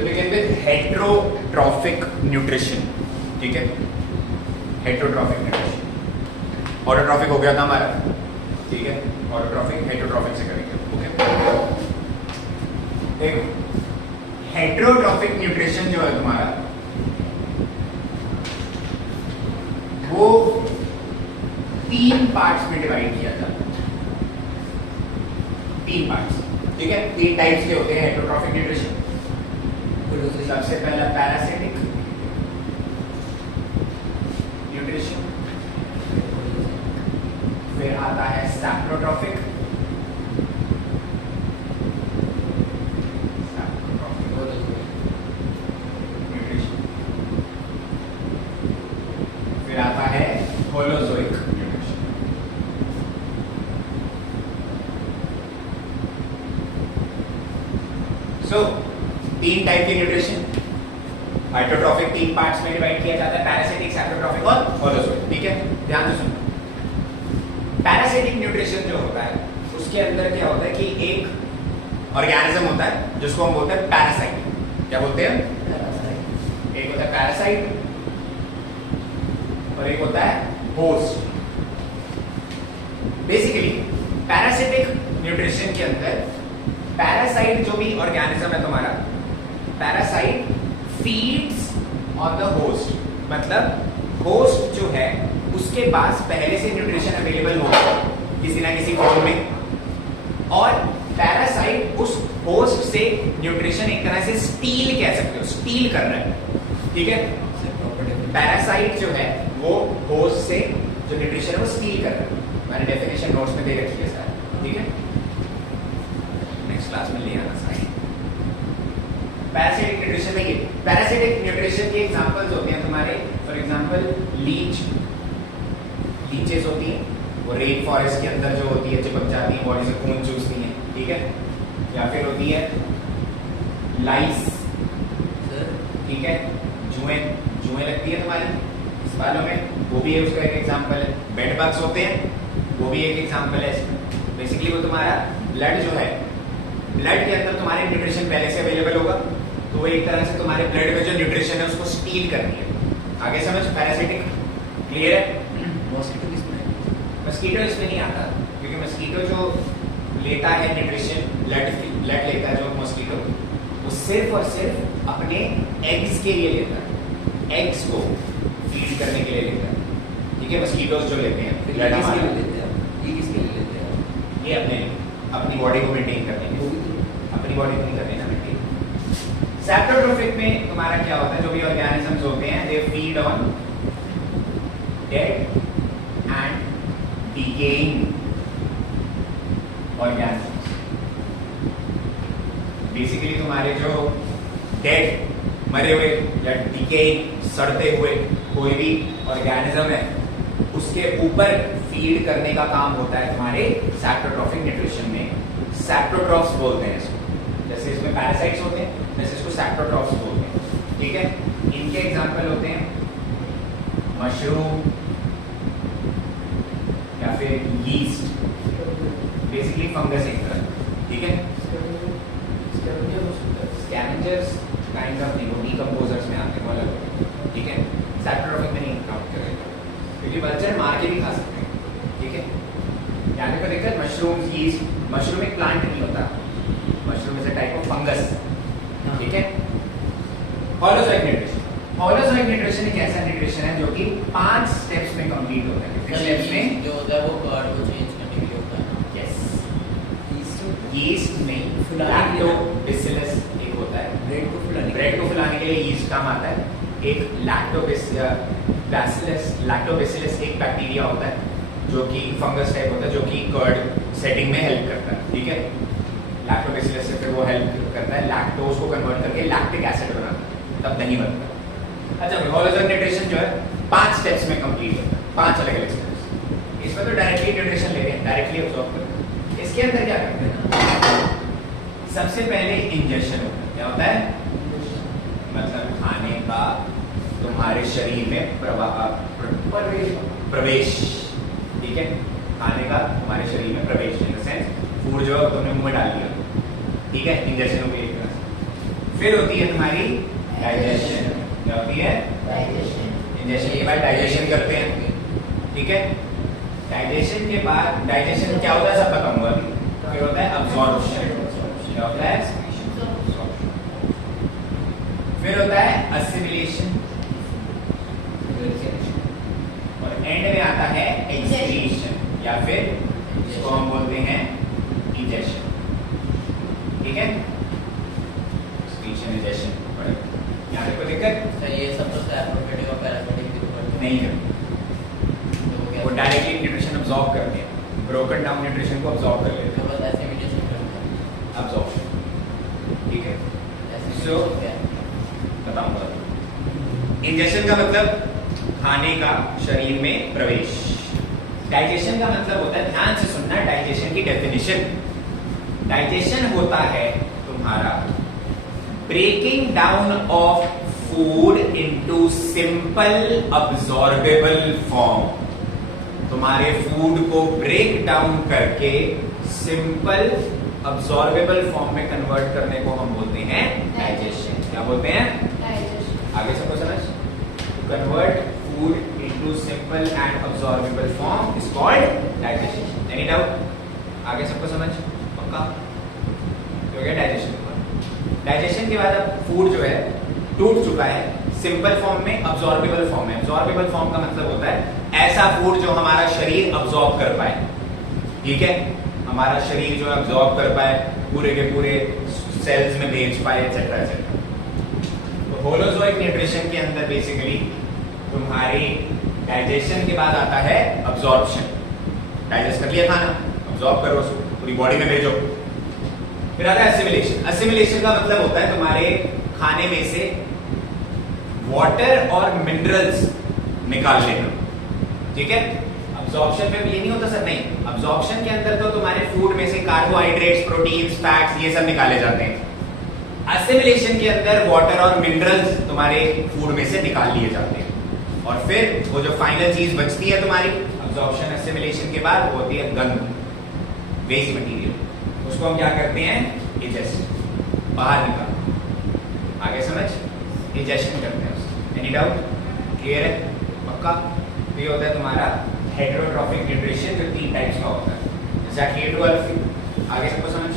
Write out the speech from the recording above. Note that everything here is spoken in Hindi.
we'll begin with heterotrophic nutrition. ठीक है, heterotrophic nutrition. ऑटोट्रॉफिक हो गया था हमारा, ठीक है, ऑटोट्रॉफिक हेटरोट्रॉफिक से करेंगे. ओके, देखो हेटरोट्रॉफिक न्यूट्रिशन जो है तुम्हारा वो 3 पार्ट्स में डिवाइड किया जाता है. 3 पार्ट्स, ठीक है, 3 टाइप्स के होते हैं हेटरोट्रॉफिक न्यूट्रिशन. सबसे पहला पैरासिटिक न्यूट्रिशन, फिर आता है सैप्रोट्रॉफिक, न्यूट्रिशन, फिर आता है होलोजोइक न्यूट्रिशन. सो 3 टाइप के न्यूट्रिशन. हेटरोट्रॉफिक 3 पार्ट्स में डिवाइड किया जाता है, पैरासिटिक, सैप्रोट्रॉफिक और होलोजोइक. ठीक है, ध्यान से सुनो. पैरासिटिक न्यूट्रिशन जो होता है उसके अंदर क्या होता है कि एक ऑर्गेनिज्म होता है जिसको हम बोलते हैं पैरासाइट. क्या बोलते हैं? पैरासाइट. एक होता है पैरासाइट और एक होता है होस्ट. बेसिकली पैरासिटिक न्यूट्रिशन के अंदर पैरासाइट जो भी ऑर्गेनिज्म है तुम्हारा, parasite feeds on the host. मतलब होस्ट जो है उसके पास पहले से न्यूट्रिशन अवेलेबल होगा किसी ना किसी फॉर्म में, और पैरासाइट उस होस्ट से न्यूट्रिशन एक तरह से स्टील कह सकते हो, स्टील कर रहा है. ठीक है, पैरासाइट जो है वो होस्ट से जो न्यूट्रिशन है वो स्टील कर रहा है. मैंने डेफिनेशन नोट्स में दे रखी है सर. ठीक है, नेक्स्ट क्लास में ले आना साइड. पैरासिटिक न्यूट्रिशन में ये पैरासिटिक न्यूट्रिशन के एग्जांपल्स होते हैं तुम्हारे. फॉर एग्जांपल लीचेस होती हैं, वो रेन फॉरेस्ट के अंदर जो होती है चिपक जाती है, बॉडी से खून चूसती हैं. ठीक है, या फिर होती है लाइस. ठीक है, जुएं लगती है तुम्हारी इस बालों में, वो भी है उसका एक एग्जांपल है. बेड बग्स होते हैं, वो भी एक एग्जांपल है. बेसिकली वो तुम्हारा ब्लड जो है, ब्लड के अंदर तुम्हारे न्यूट्रिशन पहले से अवेलेबल होगा, तो वो एक तरह से तुम्हारे ब्लड में जो न्यूट्रिशन है उसको स्टील करनी है. आगे समझ? पैरासिटिक क्लियर है? मस्कीटो इसमें नहीं आता, क्योंकि मस्कीटो जो लेता है न्यूट्रिशन, ब्लड लेता है जो मस्कीटो, वो सिर्फ और सिर्फ अपने एग्स के लिए लेता है, एग्स को फीड करने के लिए लेता है. ठीक है, मस्कीटोज जो लेते हैं ब्लड हमारा, ये किसके लिए लेते हैं? ये अपनी बॉडी को मेंटेन करने के लिए, अपनी बॉडी को नहीं करने ना मेंटेन. सैप्रोट्रॉफिक में तुम्हारा क्या होता है, जो भी ऑर्गेनिजम्स होते हैं they feed on dead and decaying organisms. Basically तुम्हारे जो डेड मरे हुए या decaying सड़ते हुए कोई भी ऑर्गेनिज्म है उसके ऊपर फीड करने का काम होता है तुम्हारे सैप्रोट्रॉफिक न्यूट्रिशन में. सैप्रोट्रॉफ्स बोलते हैं इसको. जैसे इसमें पैरासाइट्स होते हैं वैसे इसको सैप्रोट्रॉफ्स बोलते हैं. ठीक है, इनके एग्जांपल होते हैं मशरूम या फिर यीस्ट, बेसिकली फंगस एक तरह. ठीक है, स्कैवेंजर्स काइंड ऑफ नहीं, डीकंपोजर्स में आते हैं वो अलग. ठीक है, सैप्रोट्रॉफिक में नहीं काउंट करेगा क्योंकि बच्चे मार के भी खा सकते हैं. ठीक है, यहाँ पे देखते हैं मशरूम, यीस्ट. मशरूम एक प्लांट नहीं होता, mushroom is a type of fungus. ठीक है, होलोजोइक न्यूट्रिशन. होलोजोइक न्यूट्रिशन एक ऐसा न्यूट्रिशन है जो कि 5 स्टेप्स में कंप्लीट होता है. स्टेप्स में जो होता है वो कर्ड को चेंज करने के लिए होता है. यस, यीस्ट नहीं, लैक्टोबैसिलस एक होता है. ब्रेड को फुलाने के लिए यीस्ट काम आता है. एक लैक्टोबैसिलस एक बैक्टीरिया होता है जो कि फंगस टाइप होता है, जो कि कर्ड सेटिंग में हेल्प करता है. ठीक है, लैक्टोबैसिलस से फिर वो हेल्प करता है लैक्टोज को कन्वर्ट करके लैक्टिक एसिड बनाता है, तब दही बनता है. अच्छा, होलोजोइक न्यूट्रिशन जो है 5 स्टेप्स में कंप्लीट होता है, 5 अलग अलग स्टेप्स. इसमें तो डायरेक्टली न्यूट्रिशन लेते हैं, डायरेक्टली अब्सॉर्ब करते हैं. इसके अंदर क्या करते हैं? सबसे पहले इंजेक्शन होता है. क्या होता है? मतलब खाने का तुम्हारे शरीर में प्रवेश. ठीक है, खाने का तुम्हारे शरीर में प्रवेश इन द सेंस फूड जो है तुमने मुंह में डाल दिया. ठीक है, इंजेक्शन हो गई एक तरह से. फिर होती है तुम्हारी डाइजेशन। क्या होती है? इंजेक्शन के बाद डाइजेशन करते हैं, ठीक है। डाइजेशन के बाद, डाइजेशन क्या होता है सब खत्म हुआ अभी, फिर होता है अब्जॉर्प्शन। क्या होता है? फिर होता है असिमिलेशन और एंड में आता है एक्सक्रीशन या फिर इसको हम बोलते हैं इंजेक्शन, ठीक है। एक्सक्रीशन, इंजेक्शन, यहाँ पे कोई दिक्कत सर ये सब तो सैप्रोफिटिक और पैरासिटिक के ऊपर नहीं है, वो डायरेक्टली न्यूट्रिशन अब्सॉर्ब करते हैं, ब्रोकन डाउन न्यूट्रिशन को अब्सॉर्ब कर लेते तो बस एसिमिलेशन करते हैं। हैं, अब्सॉर्प्शन, ठीक है। एसिमिलेशन क्या है? बताऊंगा। इंजेक्शन का मतलब खाने का शरीर में प्रवेश। डाइजेशन का मतलब होता है, ध्यान से सुनना, डाइजेशन की डेफिनेशन। डाइजेशन होता है तुम्हारा breaking down of food into simple absorbable form. तुम्हारे फूड को ब्रेक डाउन करके सिंपल अब्सॉर्बेबल फॉर्म में कन्वर्ट करने को हम बोलते हैं डाइजेशन। क्या बोलते हैं? आगे सबको समझ? To convert food into simple and absorbable form is called digestion. Any doubt? आगे सबको समझ? पक्का? हो गया डाइजेशन। डाइजेशन के बाद अब फूड जो है टूट चुका है, सिंपल फॉर्म में अब्सॉर्बेबल फॉर्म में। अब्सॉर्बेबल फॉर्म का मतलब होता है ऐसा फूड जो हमारा शरीर अब्सॉर्ब कर पाए, ठीक है। हमारा शरीर जो अब्सॉर्ब कर पाए, पूरे के पूरे सेल्स में भेज पाए, एटसेट्रा एटसेट्रा। तो होलोजोइक न्यूट्रिशन के अंदर बेसिकली तुम्हारी डाइजेशन के बाद आता है अब्सॉर्प्शन। डाइजेस्ट कर लिया खाना, अब्सॉर्ब करो उसको, पूरी बॉडी में भेजो। फिर आता है असिमिलेशन। असिमिलेशन का मतलब होता है तुम्हारे खाने में से वाटर और मिनरल्स निकाल लेना, ठीक है। अब्सॉर्प्शन में ये नहीं होता सर, नहीं। अब्सॉर्प्शन के अंदर तो तुम्हारे फूड में से कार्बोहाइड्रेट्स, प्रोटीन्स, फैट्स ये सब निकाले जाते हैं। असिमिलेशन के अंदर वाटर और मिनरल्स तुम्हारे फूड में से निकाल लिए जाते हैं और फिर वो जो फाइनल चीज बचती है तुम्हारी अब्सॉर्प्शन असिमिलेशन के बाद, वो होती है गंद, वेस्ट मटेरियल। उसको हम क्या करते हैं? इंजेस्ट, बाहर निकाल। आगे समझ? इंजेक्शन करते हैं उसको। Any doubt? क्लियर है? पक्का? ये होता है तुम्हारा हेटेरोट्रॉफिक न्यूट्रिशन, जो 3 टाइप्स का होता है। एग्जैक्टली 12। आगे सबको समझ?